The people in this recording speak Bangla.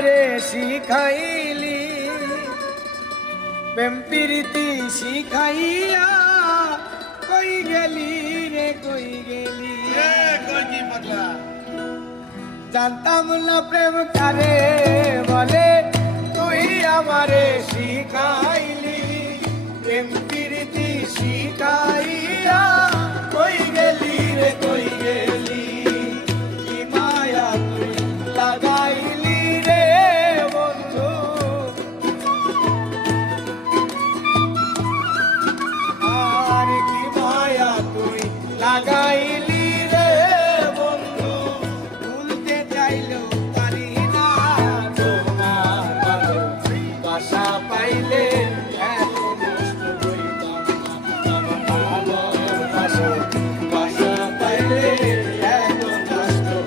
আমারে শিখাইলি প্রেম প্রীতি শিখাইয়া কই গেলি রে কই গেলি জানতাম না প্রেম কারে বলে তুই আমারে শিখাইলি প্রেম প্রীতি শিখাইয়া